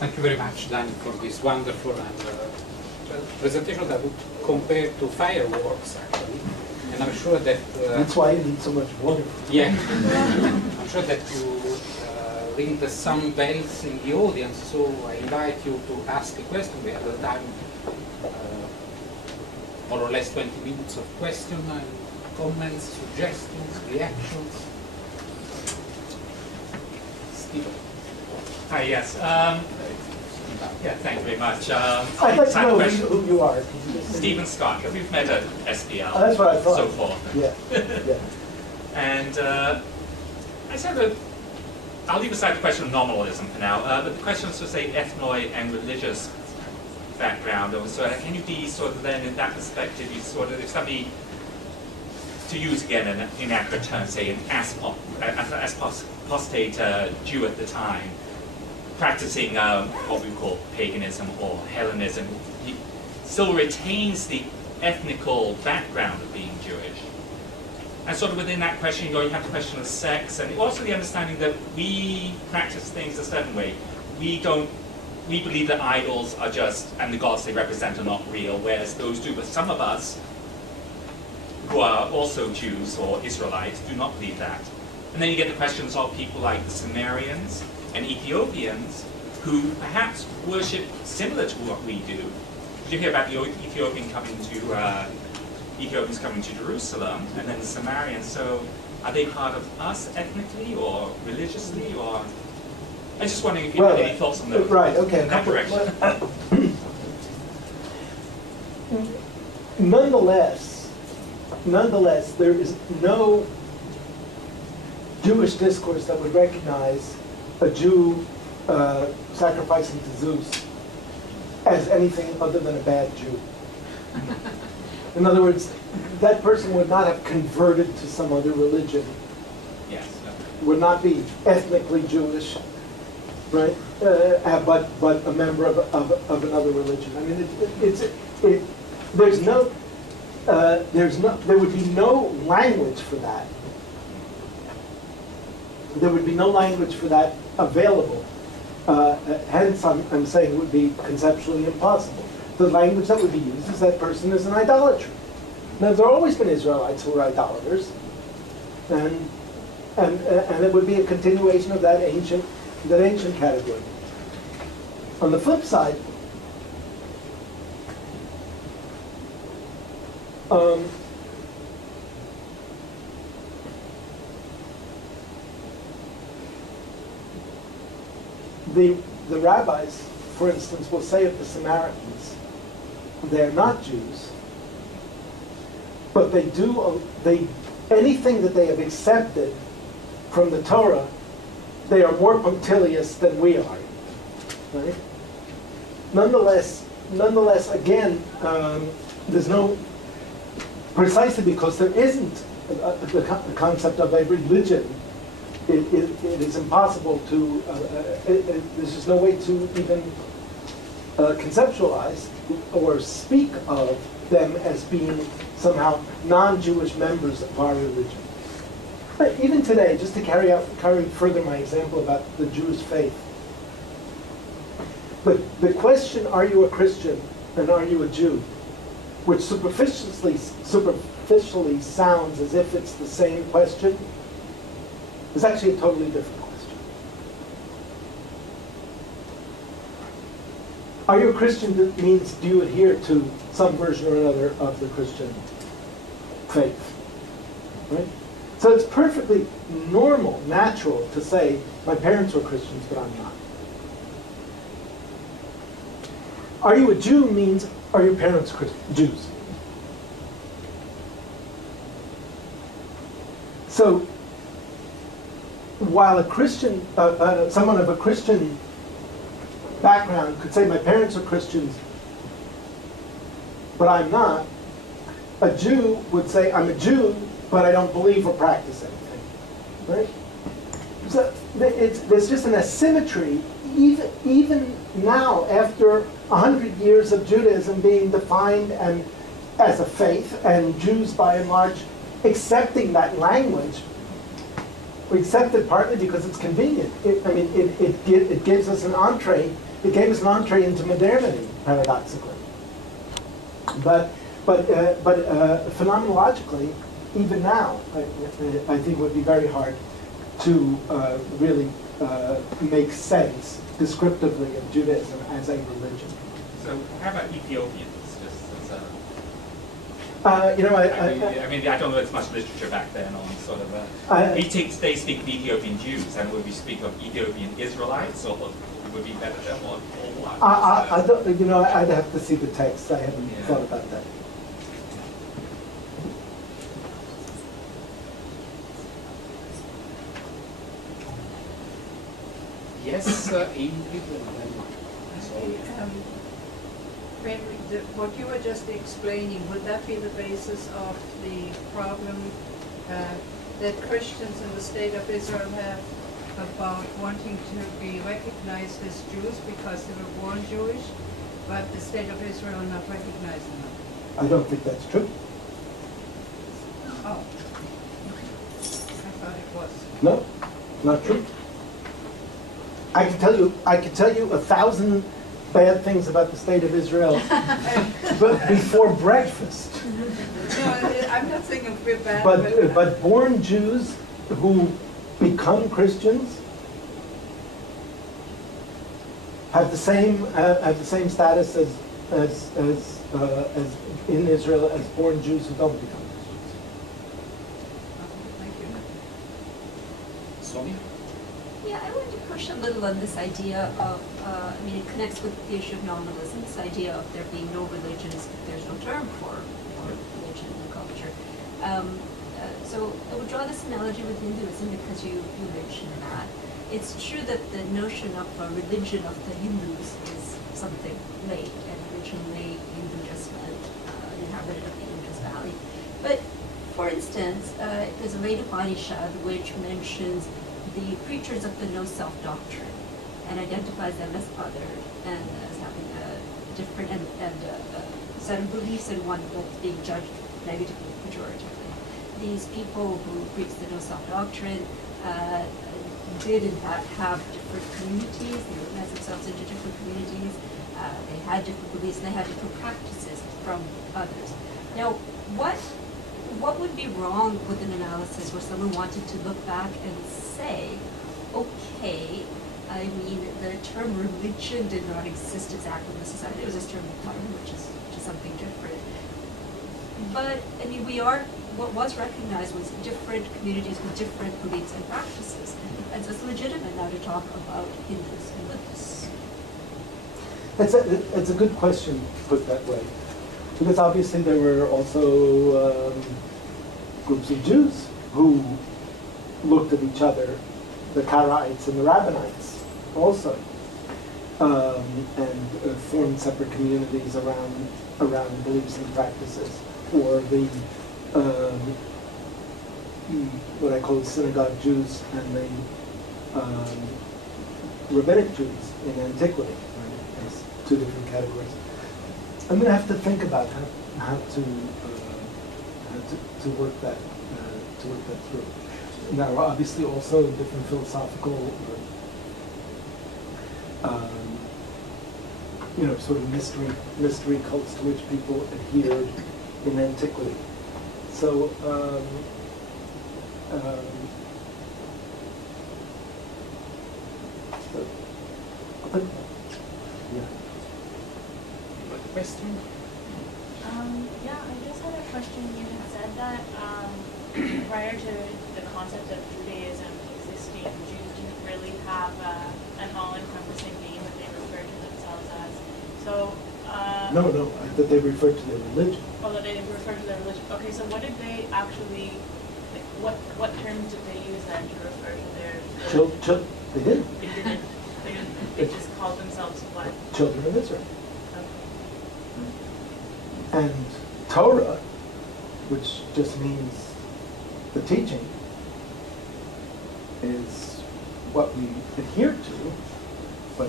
Thank you very much, Dan, for this wonderful presentation that would compare to fireworks, actually. And I'm sure that... that's why you need so much water. Yeah. I'm sure that you ring some bells in the audience, so I invite you to ask a question. We have a time, more or less 20 minutes of questions and comments, suggestions, reactions. Stephen. Hi, yes. Yeah, thank you very much. I'd like to know who you are. Stephen Scott. We've met at SPL. Oh, that's what I thought. So forth. Yeah. Yeah. And I said that I'll leave aside the question of nominalism for now, but the question of, say, ethnoid and religious background, or sort of, can you be sort of then in that perspective, you sort of, if somebody, to use again an inaccurate term, say an apostate Jew at the time, practicing what we call paganism or Hellenism, he still retains the ethnical background of being Jewish. And sort of within that question, you have the question of sex, and also the understanding that we practice things a certain way. We believe that idols are just, and the gods they represent are not real, whereas those do. But some of us, who are also Jews or Israelites, do not believe that. And then you get the questions of people like the Sumerians and Ethiopians, who perhaps worship similar to what we do. Did you hear about the Ethiopians coming to Jerusalem, and then the Sumerians? So, are they part of us ethnically or religiously, or? I was just wondering if you had any thoughts on those. Right. Okay. In that direction. Nonetheless, there is no Jewish discourse that would recognize a Jew sacrificing to Zeus as anything other than a bad Jew. In other words, that person would not have converted to some other religion. Yes. Would not be ethnically Jewish, right? But a member of another religion. I mean, there would be no language for that. There would be no language for that available. Hence, I'm saying it would be conceptually impossible. The language that would be used is that person is an idolater. Now, there have always been Israelites who were idolaters, and it would be a continuation of that ancient category. On the flip side, the rabbis, for instance, will say of the Samaritans, they are not Jews, but anything that they have accepted from the Torah, they are more punctilious than we are. Right? Nonetheless, again, there's no, precisely because there isn't the concept of a religion, it is impossible to, there's just no way to even conceptualize or speak of them as being somehow non-Jewish members of our religion. But even today, just to carry further my example about the Jewish faith, the question, are you a Christian and are you a Jew, which superficially sounds as if it's the same question, is actually a totally different question. Are you a Christian means, do you adhere to some version or another of the Christian faith? Right? So it's perfectly normal, natural to say, my parents were Christians, but I'm not. Are you a Jew means, are your parents Jews? So, while a Christian, someone of a Christian background could say, my parents are Christians, but I'm not, a Jew would say, I'm a Jew, but I don't believe or practice anything. Right? So there's just an asymmetry, even now, after 100 years of Judaism being defined as a faith, and Jews by and large accepting that language. We accept it partly because it's convenient. It gives us an entree it gave us an entree into modernity, paradoxically. But phenomenologically, even now, I think it would be very hard to really make sense descriptively of Judaism as a religion. So how about Ethiopians? Just as a, I mean, I don't know there's much literature back then on sort of. They speak of Ethiopian Jews, and would we speak of Ethiopian Israelites, or would be better than all one? I don't, I'd have to see the text. I haven't thought about that. Yes, Ingrid. What you were just explaining, would that be the basis of the problem that Christians in the state of Israel have about wanting to be recognized as Jews because they were born Jewish, but the state of Israel not recognizing them? I don't think that's true. Oh. I thought it was. No, not true. I can tell you 1,000 bad things about the state of Israel, but before breakfast. No, I'm not saying of we're bad. But born Jews who become Christians have the same status as in Israel as born Jews who don't become Christians. Thank you. Sonia? Yeah, I wanted to push a little on this idea of, it connects with the issue of nominalism, this idea of there being no religions, there's no term for religion and culture. So I would draw this analogy with Hinduism because you mentioned that. It's true that the notion of a religion of the Hindus is something late, and originally Hindu just meant an inhabitant of the Indus Valley. But for instance, there's a Veda Upanishad which mentions the preachers of the no-self doctrine and identifies them as other and as having a different set of beliefs and one that's being judged negatively, pejoratively. These people who preach the no-self doctrine did in fact have different communities, they organized themselves into different communities, they had different beliefs, and they had different practices from others. Now, what would be wrong with an analysis where someone wanted to look back and say, okay, the term religion did not exist exactly in the society. It was this term dharma, which is something different. But, what was recognized was different communities with different beliefs and practices. And so it's legitimate now to talk about Hindus and Buddhists. It's a good question put that way. Because obviously there were also groups of Jews who looked at each other, the Karaites and the Rabbinites also, and formed separate communities around beliefs and practices, or the what I call synagogue Jews and the rabbinic Jews in antiquity, right, as two different categories. I'm going to have to think about how to work that through. Now, obviously, also different philosophical, sort of mystery cults to which people adhered in antiquity. So, yeah. Question? Yeah, I just had a question. You had said that prior to the concept of Judaism existing, Jews didn't really have an all-encompassing name that they referred to themselves as. So. No, that they referred to their religion. Oh, that they referred to their religion. Okay, so what did they actually? What terms did they use then to refer to their? They didn't. They didn't. They just called themselves what? Children of Israel. Okay. And Torah, which just means the teaching, is what we adhere to, but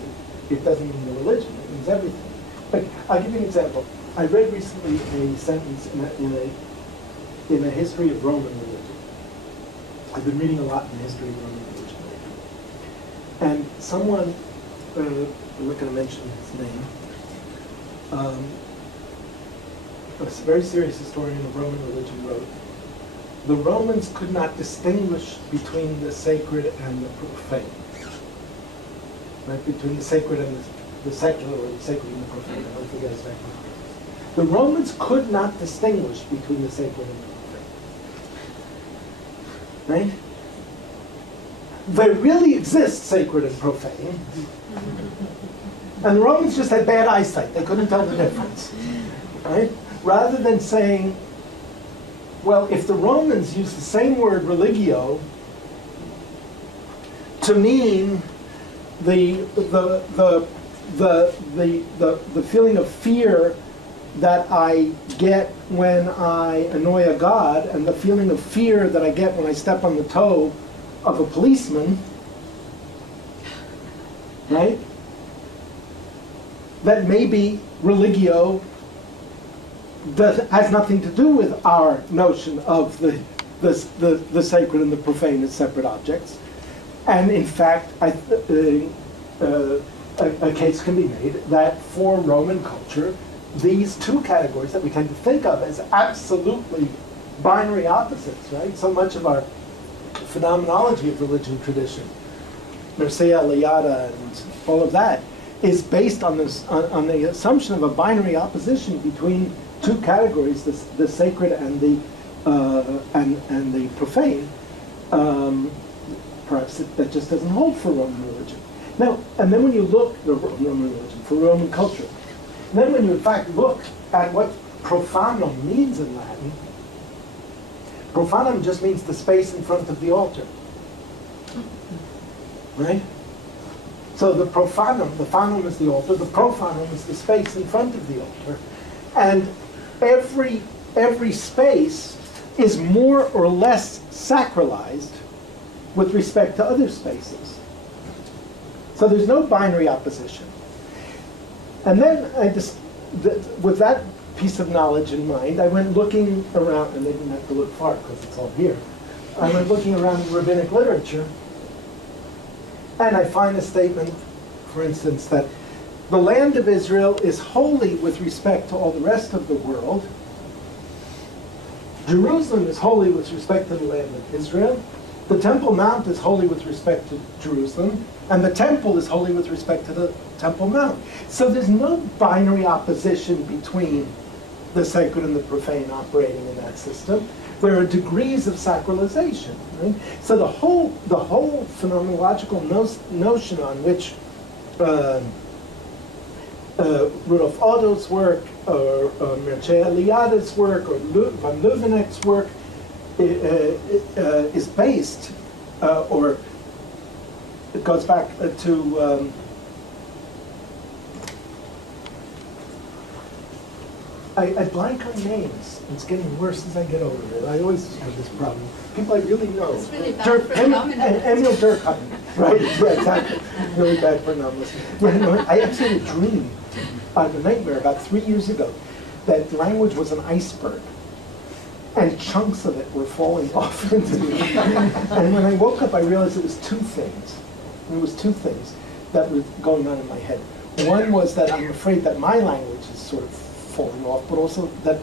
it doesn't mean the religion, it means everything. Like, I'll give you an example. I read recently a sentence in a history of Roman religion. I've been reading a lot in the history of Roman religion lately. And someone I'm not going to mention his name, a very serious historian of Roman religion, wrote, the Romans could not distinguish between the sacred and the profane. Right? Between the sacred and the secular, or the sacred and the profane. I don't forget exactly. The Romans could not distinguish between the sacred and the profane. Right? There really exists sacred and profane. And the Romans just had bad eyesight. They couldn't tell the difference. Right? Rather than saying, well, if the Romans used the same word religio to mean the feeling of fear that I get when I annoy a god, and the feeling of fear that I get when I step on the toe of a policeman, right? That maybe religio has nothing to do with our notion of the sacred and the profane as separate objects. And in fact, a case can be made that for Roman culture, these two categories that we tend to think of as absolutely binary opposites, right? So much of our phenomenology of religion tradition, Mircea Eliade and all of that, is based on this on the assumption of a binary opposition between two categories, the sacred and the profane. Perhaps that just doesn't hold for Roman religion. Now, and then when you look Roman religion for Roman culture, then when you in fact look at what profanum means in Latin, profanum just means the space in front of the altar, right? So the profanum, the fanum is the altar, the profanum is the space in front of the altar, and every space is more or less sacralized with respect to other spaces. So there's no binary opposition. And then with that piece of knowledge in mind, I went looking around, and they didn't have to look far because it's all here. I went looking around rabbinic literature, and I find a statement, for instance, that the land of Israel is holy with respect to all the rest of the world. Jerusalem is holy with respect to the land of Israel. The Temple Mount is holy with respect to Jerusalem. And the temple is holy with respect to the Temple Mount. So there's no binary opposition between the sacred and the profane operating in that system. There are degrees of sacralization. Right? So the whole phenomenological notion on which Rudolf Otto's work, or Mircea Eliade's work, or von Leuwenhoek's work is based, or it goes back to I blank on names. It's getting worse as I get older. I always have this problem. People I really know. It's really bad for nominalists. Emil Durkheim. Right, yeah, exactly. Really bad for nominalists. Yeah, no, I actually had a dream, a nightmare about 3 years ago, that language was an iceberg. And chunks of it were falling off into me. And when I woke up, I realized it was two things. There was two things that were going on in my head. One was that I'm afraid that my language is sort of falling off, but also that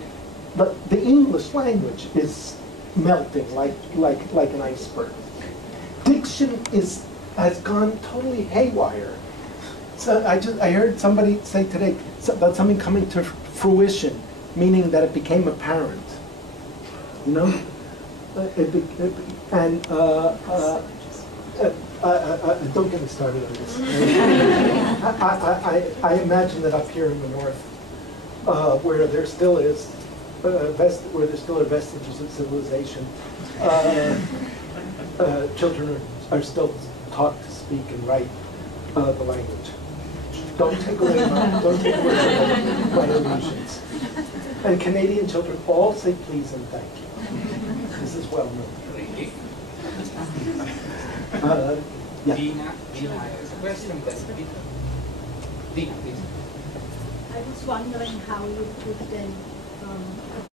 the English language is melting like an iceberg. Diction has gone totally haywire. So I heard somebody say today about something coming to fruition, meaning that it became apparent. You know, don't get me started on this. I imagine that up here in the north, where there still is where there still are vestiges of civilization, children are still taught to speak and write the language. Don't take away my illusions. And Canadian children all say please and thank you. This is well known. Yeah. Dina has a question. Dina, please. I was wondering how you could then